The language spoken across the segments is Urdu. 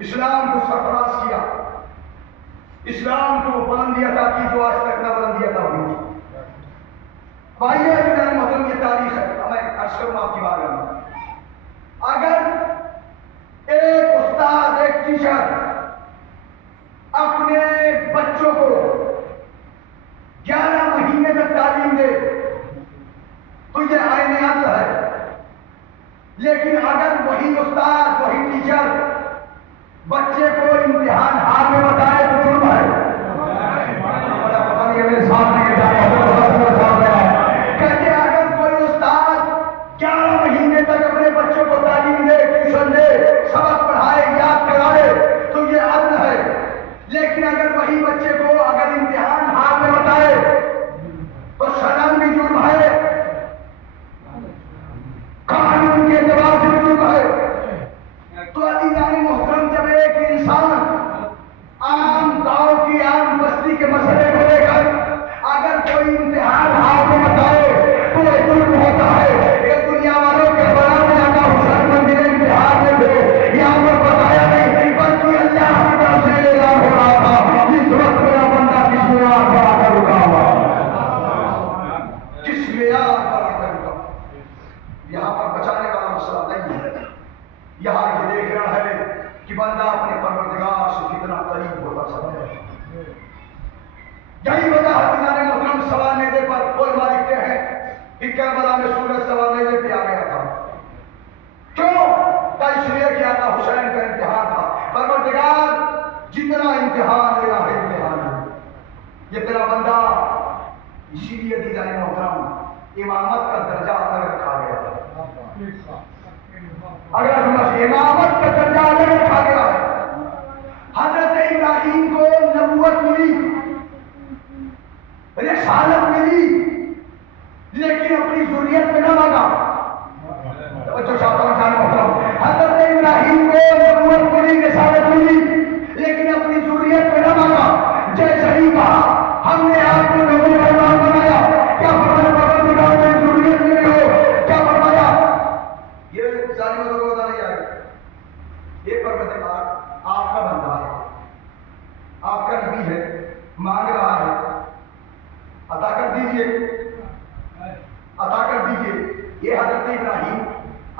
اسلام کو سرفراز کیا، اسلام کو بلندی عطا کی جو آج تک نہ بلندی عطا ہوئی۔ بھائی محترم، یہ تاریخ ہے، میں عرض کروں آپ کی بارگاہ میں، اگر ایک استاد، ایک ٹیچر اپنے بچوں کو 11 مہینے تک تعلیم دے تو یہ عین عدل ہے، لیکن اگر وہی استاد، وہی ٹیچر بچے کو امتحان ہار میں بتائے تو جرم ہے۔ پتہ نہیں میرے سامنے کہتے اگر کوئی استاد 11 مہینے تک اپنے بچوں کو تعلیم دے، ٹیوشن دے، سبق پڑھائے، یاد کرائے تو یہ عدل ہے، لیکن اگر وہی بچے کو اگر امتحان ہار میں بتائے تو شرم بھی جرم ہے، قانون کے اعتبار سے جرم ہے۔ تو عزیزان محترم، جب ایک انسان عام گاؤں کی عام بستی کے مسئلے کو لے کر اگر کوئی امتحان ہاتھ میں بتائے تو یہ ظلم ہوتا ہے۔ یہ دنیا والوں کے بڑا میں آقا حسین منزل امتحان میں تھے، یہاں پر بتایا نہیں بلکہ اللہ کی طرف سے اعلان ہو رہا تھا جس وقت میرا بندہ کس معیار پر آ کر رکا ہوا، کس معیار پر آ کر رکا۔ یہاں پر بچانے والا مسئلہ نہیں ہے، یہاں یہ دیکھ رہا ہے کہ بندہ اپنے پروردگار سے کتنا قریب ہوتا چلا ہے۔ یہی وجہ ہے محترم سوا نیزے پر علماء لکھتے ہیں کہ کربلا میں سورج سوا نیزے پہ آ گیا تھا، کیوں؟ اس لیے کہ آقا حسین کا امتحان تھا، پروردگار جتنا امتحان لینا ہے امتحان ہے، یہ تیرا بندہ، اسی لیے دیدار محترم امامت کا درجہ الگ رکھا گیا ہے۔ اگر امامت کا درجہ الگ رکھا گیا ہے، حضرت ابراہیم کو نبوت ملی، رسالت ملی، لیکن اپنی ذریت میں نہ مانگا۔ توجہ چاہتا ہوں جان محترم، حضرت ابراہیم کو نبوت ملی، رسالت ملی، لیکن اپنی ذریت میں نہ مانگا۔ جیسے ہی کہا ہم نے آپ کو نبوت بنایا، کیا فرمایا پروردگار نے ذریت ملی ہو، کیا فرمایا؟ یہ ظالموں کو پتہ نہیں آئے گا، یہ پروردگار آپ کا بندہ ہے، آپ کا نبی ہے، مانگ رہا ہے، عطا کر دیجئے، عطا کر دیجئے۔ یہ حضرت ابراہیم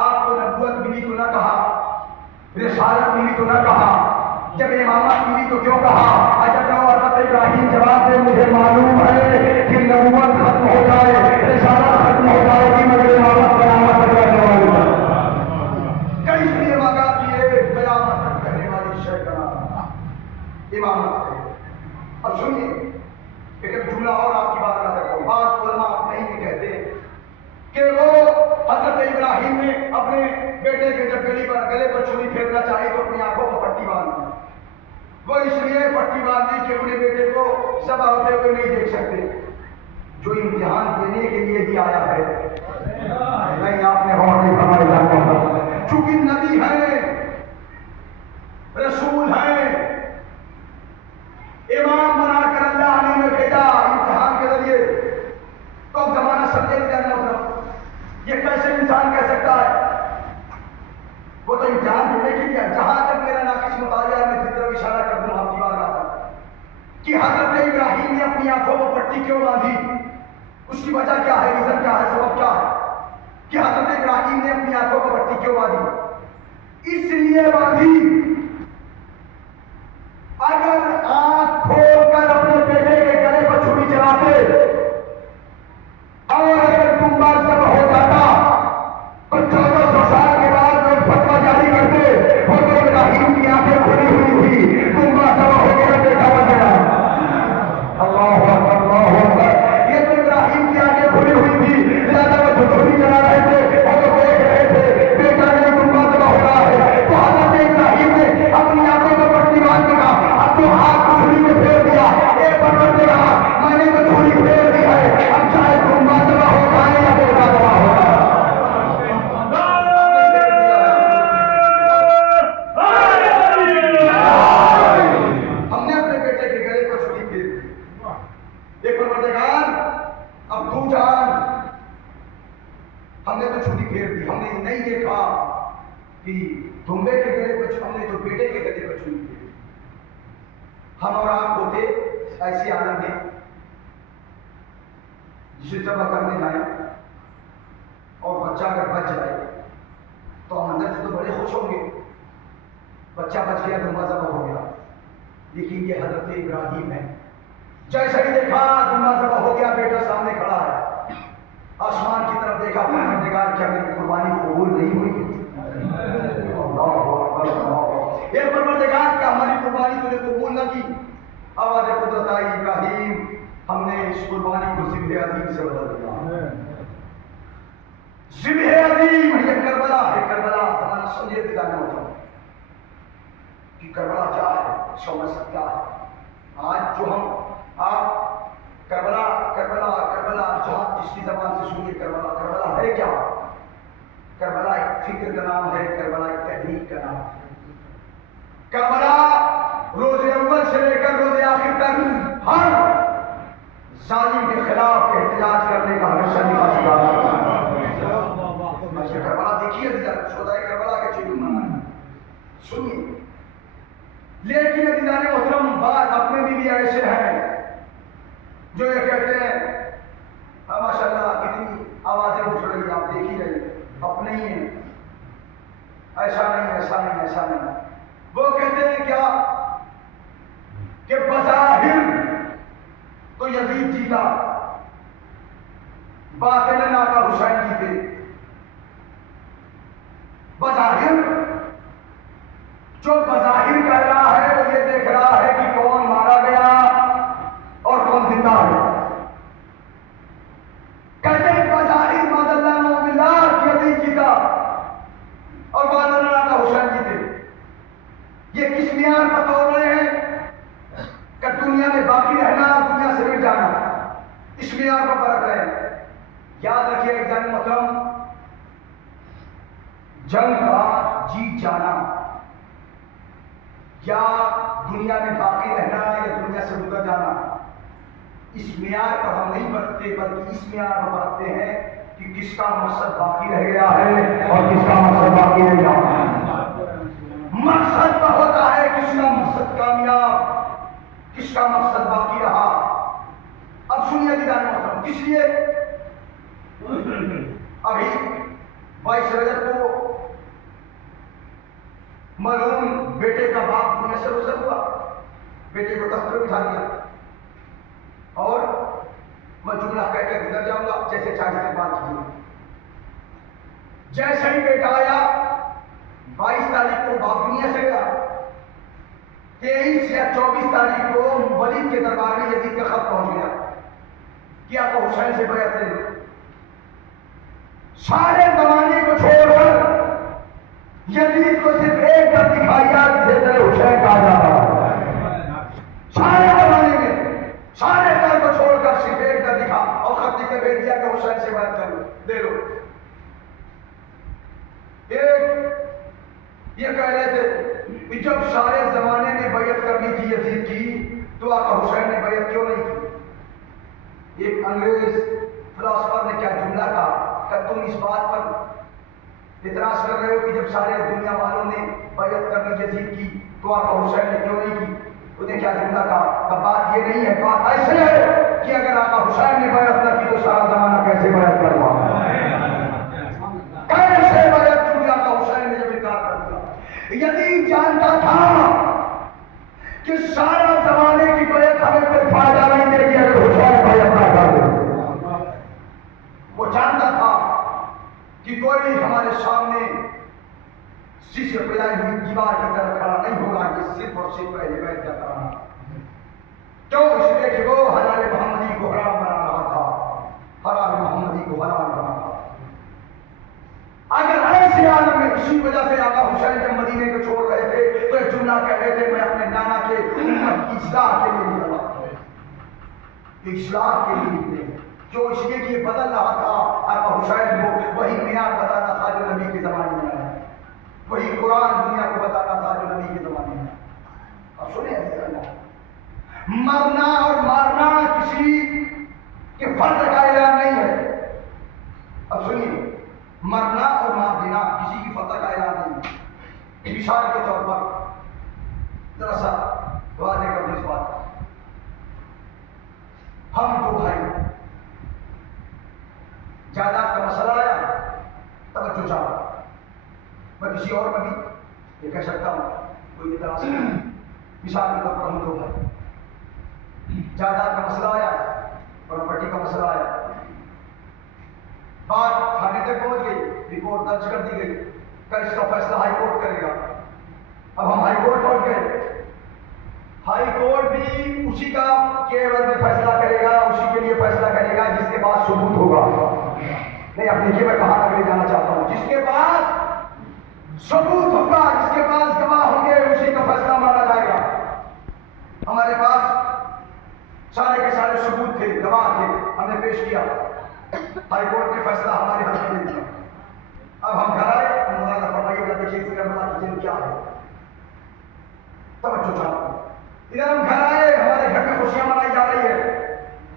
آپ کو نبوت ملی تو نہ کہا، رسالت ملی تو نہ کہا، جب امامت ملی تو کیوں کہا؟ اجب کہو حضرت ابراہیم جواب دے مجھے معلوم ہے کہ نبوت ختم ہو جائے، رسالت ختم ہو جائے گی مگر امامت قیامت تک رہنے والی ہے۔ کئی لیے مانگا کہ یہ قیامت تک رہنے والی شے کا نام امامت ہے۔ اب سنیے ایک جملہ اور آپ کی بات کر رہا ہوں، بعض علماء نہیں بھی کہتے کہ وہ حضرت ابراہیم نے اپنے بیٹے کے جب گلے پر چھری پھیرنا چاہی تو اپنی آنکھوں پر پٹی باندھی، وہ اس لیے پٹی باندھی کہ اپنے بیٹے کو ذبح ہوتے ہوئے نہیں دیکھ سکتے، جو امتحان دینے کے لیے ہی آیا ہے۔ نہیں آپ نے اور نہیں فرمایا، چونکہ نبی ہیں، رسول ہیں، امام بنا کر اللہ نے انہیں بھیجا امتحان کے ذریعے، تو اب زمانہ سمجھے نہیں جانا ہوتا، یہ کیسے انسان کہہ سکتا ہے؟ وہ تو امتحان دینے کے لیے، جہاں تک میرا ناقص مطالعہ میں کی طرف اشارہ کر دوں آپ کی بات آتا کہ حضرت ابراہیم نے اپنی آنکھوں کو پٹی کیوں باندھی، اس کی وجہ کیا ہے، ریزن کیا ہے، سبب کیا ہے کہ حضرت ابراہیم نے اپنی آنکھوں کو پٹی کیوں باندھی؟ اس لیے باندھی اگر آنکھ کھول کر اپنے بیٹے کے گلے پر چھری چلاتے اور اگر تم بات سب ہو جاتا تو 1400 سال کے بعد لوگ فتویٰ جاری کرتے حضرت ابراہیم کی آنکھیں کھلی ہوئی تھی، تم بات سب ہو کر دیکھا بن گیا۔ اللہ اکبر، اللہ اکبر، یہ تو ابراہیم کی آنکھیں کھلی ہوئی تھی، لہذا وہ چھری جان ہم نے تو چھری پھیر دی، ہم نے نہیں دیکھا کہ دمبے کے گلے پر ہم نے تو بیٹے کے گلے پر چھری پھیر دی۔ ہم اور آپ ہوتے ایسے عالم میں جسے ذبح کرنے جائیں اور بچہ اگر بچ جائے تو ہم اندر سے تو بڑے خوش ہوں گے، بچہ بچ گیا، دمبا ذبح ہو گیا۔ لیکن یہ حضرت ابراہیم ہے، جیسے ہی دیکھا دمبا ذبح ہو گیا، بیٹا سامنے کھڑا ہے، آسمان کی طرف دیکھا، پروردگار کیا میری قربانی قبول نہیں ہوئی؟ اللہ اکبر، اللہ اکبر، اے پروردگار کیا ہماری قربانی تو نے قبول نہ کی؟ آواز قدرت آئی، ابراہیم ہم نے اس قربانی کو ذبح عظیم سے بدل دیا۔ ذبح عظیم یہ کربلا ہے، کربلا زمانہ سمجھے دکھانے ہوتا ہوں کہ کربلا کیا ہے، اس کا مقصد کیا ہے۔ آج جو ہم آپ کربلا کربلا کربلا جہاں جس کی زبان سے سنیے کربلا، کربلا ہے کیا؟ کربلا ایک فکر کا نام ہے، کربلا ایک تحریک کا نام ہے۔ کربلا روز اول سے لے کر روز آخر تک ہر ظالم کے خلاف احتجاج کرنے کا ہمیشہ نکاح کربلا دیکھیے، شہدائے کربلا کے چیز سنیے۔ لیکن دیدار محترم بعض اپنے بھی ایسے ہیں جو یہ کہتے ہیں ماشاء اللہ کتنی آوازیں اٹھ رہی ہیں، آپ دیکھ ہی رہے، اپنے ہی ہیں، ایسا نہیں ایسا نہیں ایسا نہیں۔ وہ کہتے ہیں کیا کہ بظاہر تو یزید جیتا، باطناً آقا حسین جیتے۔ بظاہر جو بظاہر کہہ رہا ہے وہ یہ دیکھ رہا ہے کہ کون مارا گیا اور کون زندہ ہے۔ کہتے ہیں بظاہر مادلہ نعوذ باللہ یزید جیتا اور باطناً آقا حسین جیتے۔ یہ کس معیار پر توڑ رہے ہیں کہ دنیا میں باقی رہنا اور دنیا سے مٹ جانا، اس معیار پر پرکھ رہے ہیں۔ یاد رکھیے ایک محترم، جنگ کا جیت جانا یا دنیا میں باقی رہنا یا دنیا سے گزر جانا، اس معیار پر ہم نہیں برتتے، بلکہ اس معیار پر برتتے ہیں کہ کس کا مقصد باقی رہ گیا ہے اور کس کا مقصد باقی رہ گیا ہے۔ مقصد کا ہوتا ہے کس کا مقصد کامیاب، کس کا مقصد باقی رہا۔ اب سنیے دیدار محترم، کس لیے ابھی 22 رجب کو مرحوم بیٹے کا باپ دنیا سے رخصت ہوا، بیٹے کو تخت پر بٹھا دیا، اور میں جملہ کہہ کر گزر جاؤں گا، جیسے چاہے بات کیجیے۔ جیسے ہی بیٹا آیا 22 تاریخ کو باپ دنیا سے گیا، 23 یا 24 تاریخ کو ولید کے دربار میں یزید کا خط پہنچ گیا کہ آپ کو حسین سے بیعت لے لو۔ سارے زمانے کو چھوڑ کر یزید کو صرف ایک در دکھایا جسے در حسین کہا جاتا ہے۔ سارے زمانے میں سارے در کو چھوڑ کر صرف ایک در دکھا اور خط لکھ کے بھیج دیا کہ حسین سے بیعت کر لو، دے لو۔ ایک یہ کہہ رہے تھے کہ جب سارے زمانے نے بیعت کرنی تھی یزید کی تو آقا حسین نے بیعت کیوں نہیں کی؟ ایک انگریز فلاسفر نے کیا جملہ کہا کہ تم اس بات پر اعتراض کر رہے ہو کہ جب سارے دنیا والوں نے بیعت کرنی یزید کی تو آقا حسین نے کیوں نہیں کی؟ انہیں کیا جملہ کہا کہ بات یہ نہیں ہے، بات ایسے ہے کہ اگر آقا حسین نے بیعت نہ کی تو سارا زمانہ کیسے بیعت کروا؟ کیسے بیعت کی آقا حسین نے جب انکار کر دیا؟ یزید جانتا تھا کہ سارا زمانے کی بیعت ہمیں کوئی فائدہ نہیں دے گی اگر حسین بیعت نہ کر دے۔ وہ جانتا تھا کہ کوئی ہمارے سامنے شیشے پلائی ہوئی دیوار کی طرح کھڑا نہیں ہوگا، یہ صرف اور صرف اہل بیت کا کرانا۔ کیوں؟ اس لیے کہ وہ حلال محمدی کو حرام بنا رہا تھا، حرام محمدی کو حلال بنا رہا تھا۔ اگر ایسے عالم میں اسی وجہ سے آقا حسین جب مدینے کو چھوڑ رہے تھے تو ایک جملہ کہہ رہے تھے میں اپنے نانا کے امت کی اصلاح کے لیے نکلا، اصلاح کے لیے نکلے، جو اس لیے کہ یہ بدل رہا تھا۔ آقا حسین کو وہی معیار بتانا تھا جو نبی کے زمانے میں آیا، وہی قرآن دنیا کو بتانا تھا جو نبی کے زمانے میں۔ اب سنیں مرنا اور مارنا کسی کے فرد کا اعلان نہیں ہے، مثال کے طور پر ذرا سا واضح کر دیں اس بات کو. ہم دو بھائی، جائیداد کا مسئلہ آیا، توجہ چاہتا میں کسی اور میں بھی یہ کہہ سکتا ہوں، کوئی اعتراض نہیں. مثال کے طور پر ہم دو بھائی، جائیداد کا مسئلہ آیا، پراپرٹی کا مسئلہ آیا، بات تھانے تک پہنچ گئی، رپورٹ درج کر دی گئی، کل اس کا فیصلہ ہائی کورٹ کرے گا. اب ہم ہائی کورٹ پہنچ گئے، ہائی کورٹ بھی اسی کا کے عوض میں فیصلہ کرے گا، اسی کے لیے فیصلہ کرے گا جس کے پاس ثبوت ہوگا. نہیں، اب دیکھیے میں کہاں تک لے جانا چاہتا ہوں. جس کے پاس ثبوت ہوگا، جس کے پاس گواہ ہوں گے، اسی کا فیصلہ مانا جائے گا. ہمارے پاس سارے کے سارے ثبوت تھے، گواہ تھے، ہم نے پیش کیا، ہائی کورٹ نے فیصلہ ہمارے حق میں دیا. اب ہم گھر آئے، مولانا فرمائیے گا دیکھیے کربلا کی جن کیا ہے. توجہ چاہتا ہوں. ادھر ہم گھر آئے، ہمارے گھر میں خوشیاں منائی جا رہی ہے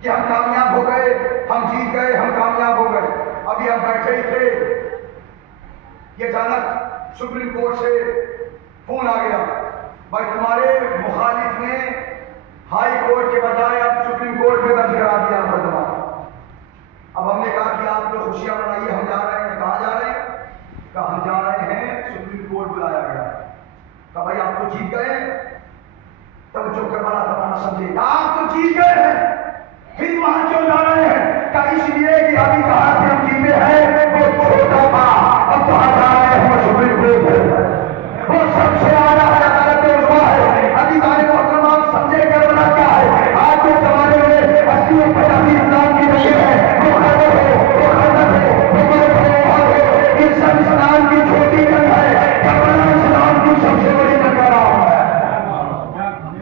کہ ہم کامیاب ہو گئے، ہم جیت گئے، ہم کامیاب ہو گئے. ابھی ہم بیٹھے ہی تھے کہ اچانک سپریم کورٹ سے فون آ گیا، بھائی تمہارے مخالف نے ہائی کورٹ کے بجائے اب سپریم کورٹ میں درج کرا دیا مقدمہ. اب ہم نے کہا کہ آپ لوگ خوشیاں منائیے، ہم جا رہے ہیں. کہاں جا رہے ہیں؟ کہا ہم جا رہے ہیں سپریم کورٹ بلایا گیا. کہا بھائی آپ تو جیت گئے. توجہ کروانا زمانہ سمجھے، آپ تو جیت گئے ہیں، پھر وہاں کیوں جا رہے ہیں؟ کہا اس لیے کہ ابھی کہاں سے ہم جیتے ہیں وہ چھوٹا تھا، اب جہاں جا رہے ہیں وہ سپریم کورٹ ہے، وہ سب سے اعلیٰ ہے، عدالت عظمیٰ ہے. ابھی سارے محترم آپ سمجھے کربلا کیا ہے؟ آج کے زمانے میں 80 و 85 اسلام کی نہیں ہے، وہ خیبر ہے، وہ خندق ہے، وہ برف ہے، یہ سب اسلام کی چھوٹی جنگ ہے. کربلا اسلام کی سب سے بڑی جنگ کا نام ہے.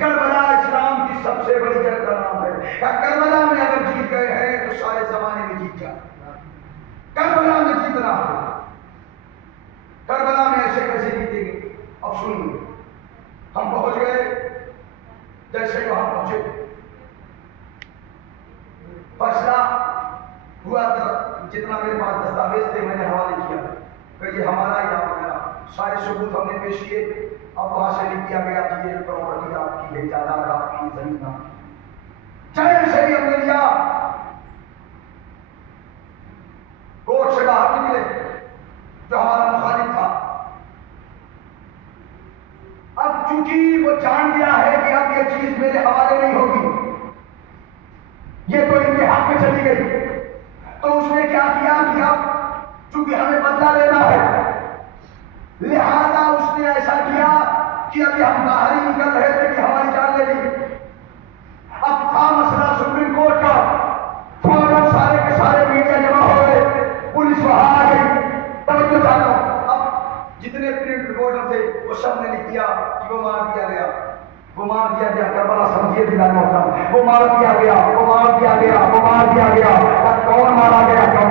کربلا اسلام کی سب سے بڑی جنگ کا نام ہے. کربلا میں اگر جیت گئے ہیں تو سارے زمانے میں جیت جائے. کربلا میں جیتنا ہے. کربلا میں ایسے کیسے جیتیں گے؟ اب سنیے، ہم پہنچ گئے، جیسے وہاں پہنچے فیصلہ ہوا تھا. جتنا میرے پاس دستاویز تھے میں نے حوالے کیا کہ یہ ہمارا یا وغیرہ سارے ثبوت ہم نے پیش کیے. اب وہاں سے لکھ دیا گیا کہ یہ پراپرٹی آپ کی ہے، جائیداد آپ کی، زمین آپ کی. چین سے ہی ہم نے لیا، کورٹ سے باہر نکلے، جو ہمارا مخالف تھا. اب چونکہ وہ جان گیا ہے کہ اب یہ چیز میرے حوالے نہیں ہوگی، یہ تو ان کے حق میں چلی گئی، تو اس نے کیا کیا کہ اب چونکہ ہمیں بدلہ لینا ہے، لہذا اس نے ایسا کیا کہ ابھی ہم باہر ہی نکل رہے تھے کہ ہماری جان لے لی. اب تھا مسئلہ سپریم کورٹ کا، فوراً سارے کے سارے میڈیا جمع ہو گئے، پولیس وہاں آ گئی. توجہ چاہتا ہوں، اب جتنے پرنٹ رپورٹر تھے وہ سب نے لکھ دیا کہ وہ مار دیا گیا، وہ مار دیا گیا. کربلا سمجھیے دلا محترم، وہ مار دیا گیا، وہ مار دیا گیا، وہ مار دیا گیا. کون مارا گیا؟ کم